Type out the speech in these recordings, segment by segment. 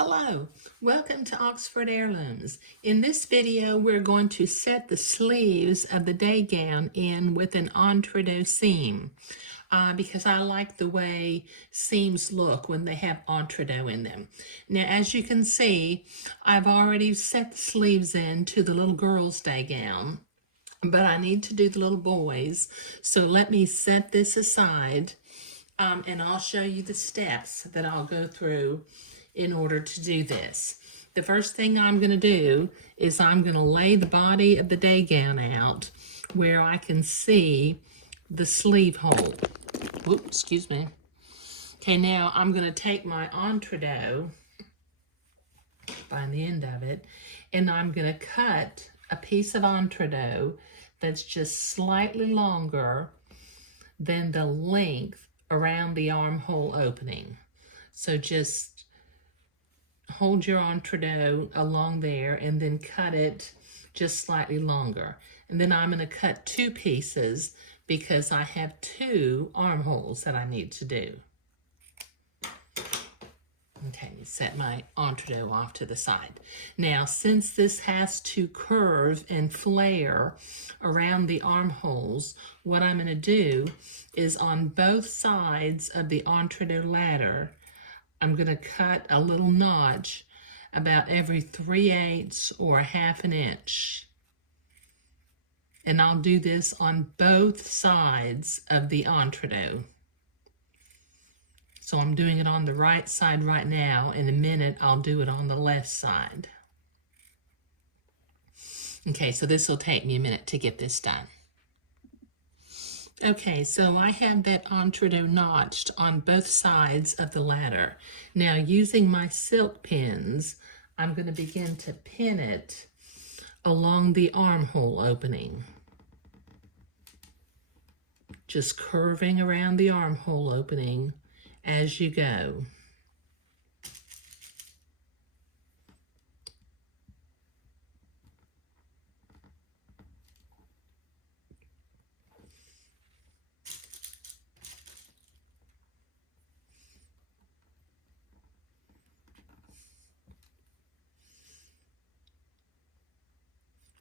Hello, welcome to Oxford Heirlooms. In this video, we're going to set the sleeves of the day gown in with an entree seam because I like the way seams look when they have entree in them. Now, as you can see, I've already set the sleeves in to the little girl's day gown, but I need to do the little boys. So let me set this aside and I'll show you the steps that I'll go through in order to do this. The first thing I'm going to do is I'm going to lay the body of the day gown out where I can see the sleeve hole. Whoop, excuse me. Okay, now I'm going to take my entree, find the end of it, and I'm going to cut a piece of entree that's just slightly longer than the length around the armhole opening. So just hold your entree along there and then cut it just slightly longer. And then I'm going to cut two pieces because I have two armholes that I need to do. Okay, set my entree off to the side. Now, since this has to curve and flare around the armholes, what I'm going to do is on both sides of the entree ladder, I'm going to cut a little notch about every 3/8 or 1/2 inch. And I'll do this on both sides of the entree. So I'm doing it on the right side right now. In a minute, I'll do it on the left side. Okay, so this will take me a minute to get this done. Okay, so I have that entree notched on both sides of the ladder. Now, using my silk pins, I'm going to begin to pin it along the armhole opening. Just curving around the armhole opening as you go.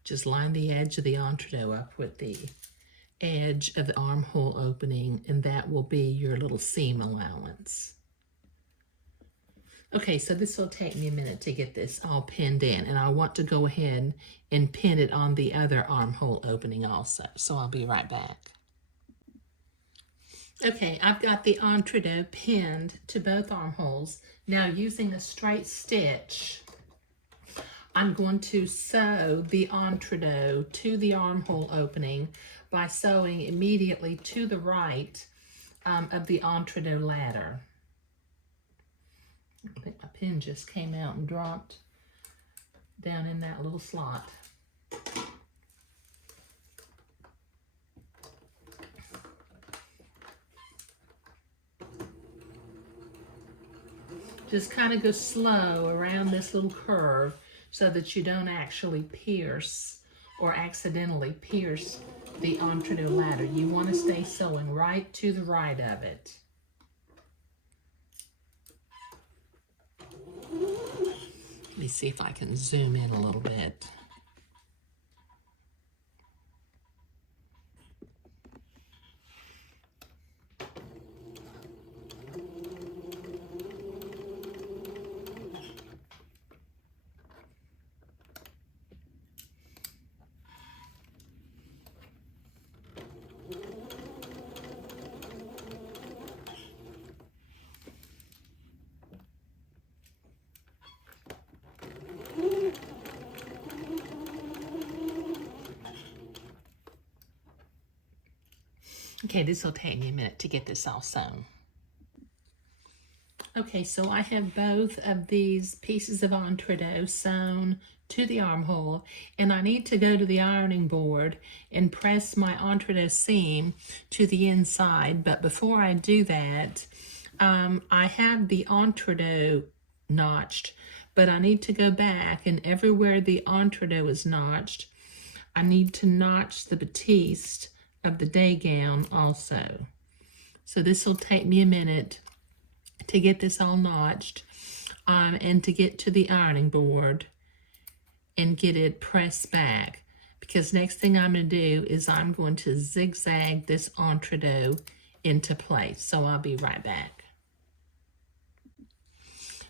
Just line the edge of the entree up with the edge of the armhole opening, and that will be your little seam allowance. Okay, so this will take me a minute to get this all pinned in, and I want to go ahead and pin it on the other armhole opening also, so I'll be right back. Okay, I've got the entree pinned to both armholes. Now, using a straight stitch, I'm going to sew the entree to the armhole opening by sewing immediately to the right of the entree ladder. I think my pin just came out and dropped down in that little slot. Just kind of go slow around this little curve so that you don't actually pierce or accidentally pierce the entree ladder. You want to stay sewing right to the right of it. Let me see if I can zoom in a little bit. Okay, this will take me a minute to get this all sewn. Okay, so I have both of these pieces of entree sewn to the armhole, and I need to go to the ironing board and press my entree seam to the inside. But before I do that, I have the entree notched, but I need to go back, and everywhere the entree was notched, I need to notch the batiste of the day gown also. So this will take me a minute to get this all notched. and to get to the ironing board and get it pressed back. Because next thing I'm going to do is I'm going to zigzag this entrecôte into place. So I'll be right back.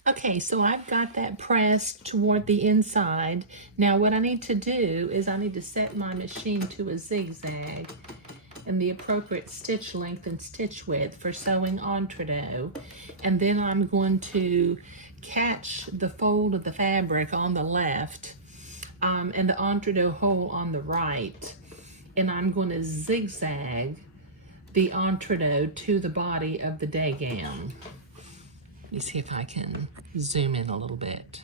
Okay, so I've got that pressed toward the inside. Now what I need to do is I need to set my machine to a zigzag and the appropriate stitch length and stitch width for sewing entrecôte. And then I'm going to catch the fold of the fabric on the left and the entrecôte hole on the right. And I'm going to zigzag the entrecôte to the body of the day gown. Let me see if I can zoom in a little bit.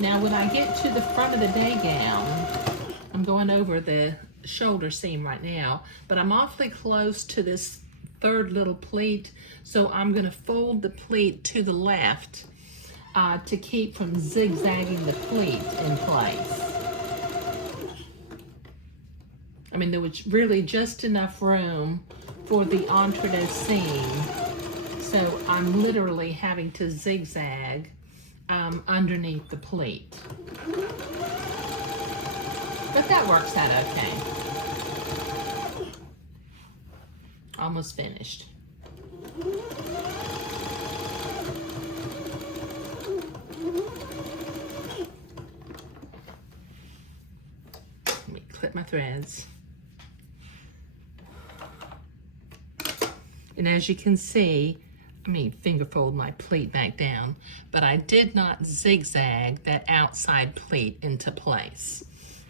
Now when I get to the front of the day gown, I'm going over the shoulder seam right now, but I'm awfully close to this third little pleat, so I'm going to fold the pleat to the left to keep from zigzagging the pleat in place. I mean, there was really just enough room for the entrecôte seam, so I'm literally having to zigzag underneath the pleat. But that works out okay. Almost finished. Let me clip my threads. And as you can see, finger fold my pleat back down, but I did not zigzag that outside pleat into place.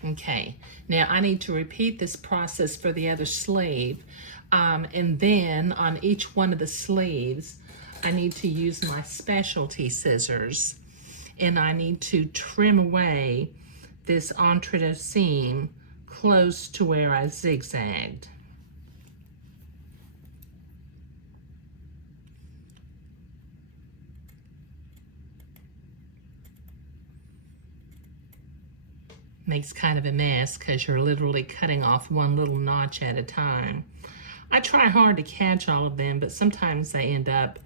Okay, now I need to repeat this process for the other sleeve, and then on each one of the sleeves, I need to use my specialty scissors, and I need to trim away this entrecôte seam close to where I zigzagged. Makes kind of a mess because you're literally cutting off one little notch at a time. I try hard to catch all of them, but sometimes they end up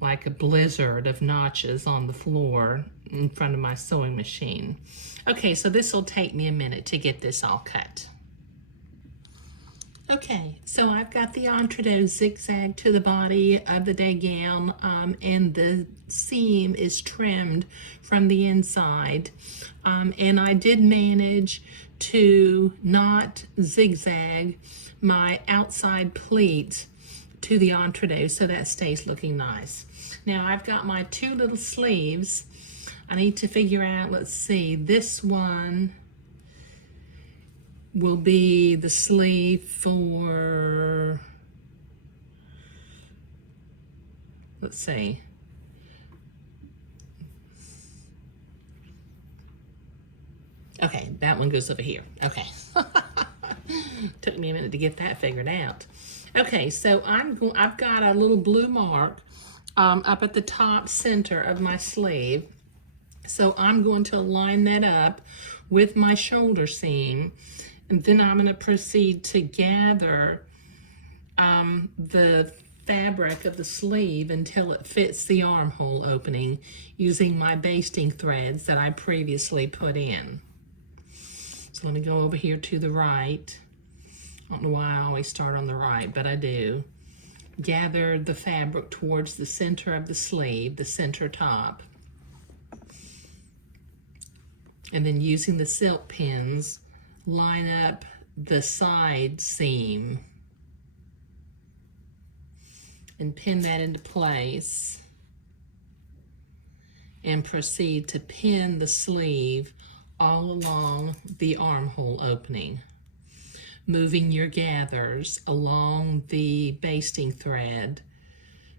like a blizzard of notches on the floor in front of my sewing machine. Okay, so this will take me a minute to get this all cut. Okay, so I've got the entrecôte zigzag to the body of the day gown, and the seam is trimmed from the inside. And I did manage to not zigzag my outside pleat to the entrecôte, so that stays looking nice. Now I've got my two little sleeves. I need to figure out, let's see, this one will be the sleeve for, let's see, okay, that one goes over here. Okay. Took me a minute to get that figured out. Okay, so I've got a little blue mark up at the top center of my sleeve. So I'm going to line that up with my shoulder seam, and then I'm going to proceed to gather the fabric of the sleeve until it fits the armhole opening using my basting threads that I previously put in. So let me go over here to the right. I don't know why I always start on the right, but I do. Gather the fabric towards the center of the sleeve, the center top. And then using the silk pins, line up the side seam and pin that into place. and proceed to pin the sleeve all along the armhole opening, moving your gathers along the basting thread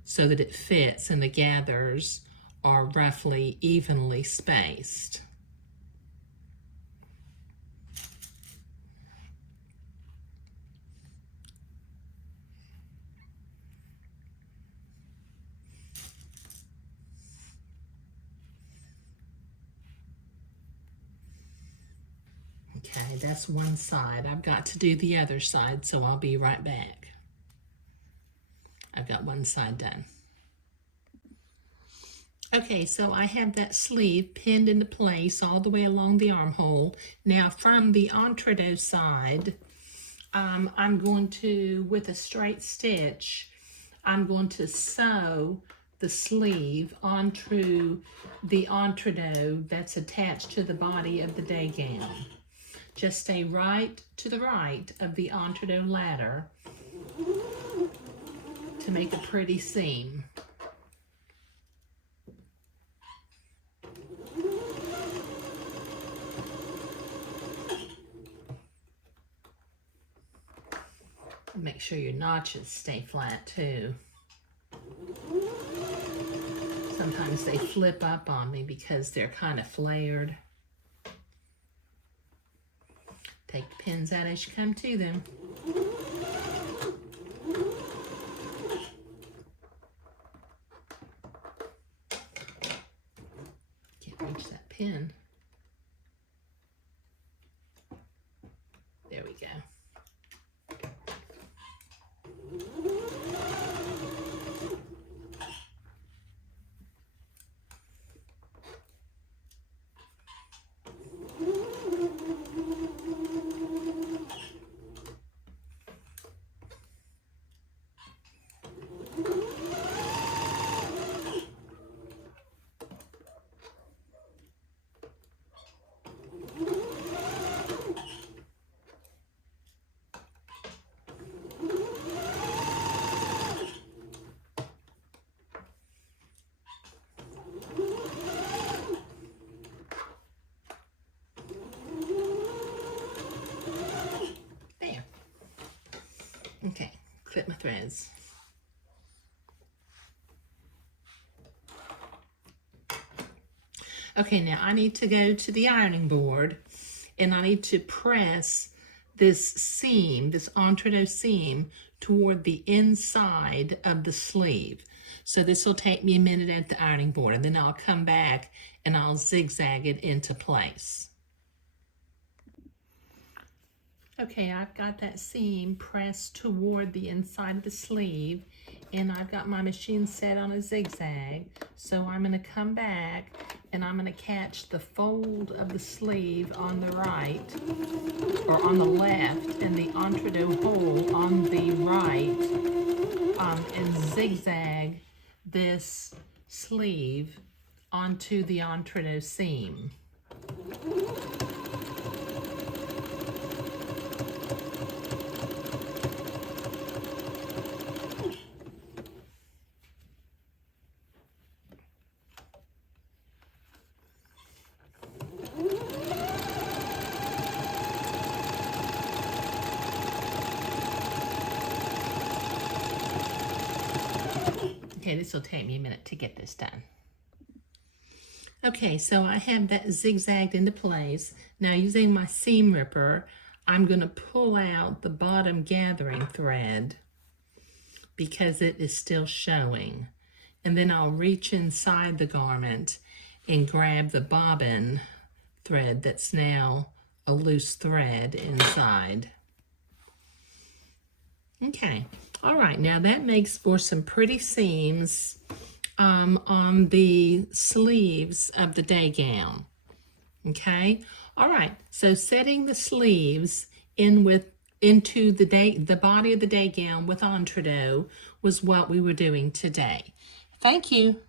so that it fits and the gathers are roughly evenly spaced. Okay, that's one side. I've got to do the other side, so I'll be right back. I've got one side done. Okay, so I have that sleeve pinned into place all the way along the armhole. Now from the entredeux side, I'm going to, with a straight stitch, I'm going to sew the sleeve onto the entredeux that's attached to the body of the day gown. Just stay right to the right of the entredeux ladder to make a pretty seam. Make sure your notches stay flat too. Sometimes they flip up on me because they're kind of flared. Take the pins out as you come to them. Can't reach that pin. There we go. Okay, clip my threads. Okay, now I need to go to the ironing board and I need to press this seam, this entredeux seam, toward the inside of the sleeve. So this will take me a minute at the ironing board, and then I'll come back and I'll zigzag it into place. Okay, I've got that seam pressed toward the inside of the sleeve, and I've got my machine set on a zigzag. So I'm going to come back and I'm going to catch the fold of the sleeve on the right, or on the left, and the entredeux hole on the right, and zigzag this sleeve onto the entredeux seam. Okay, this will take me a minute to get this done. Okay, so I have that zigzagged into place. Now using my seam ripper, I'm going to pull out the bottom gathering thread because it is still showing. And then I'll reach inside the garment and grab the bobbin thread that's now a loose thread inside. Okay, all right, now that makes for some pretty seams on the sleeves of the day gown. Okay, all right, so setting the sleeves into the body of the day gown with entredeux was what we were doing today. Thank you.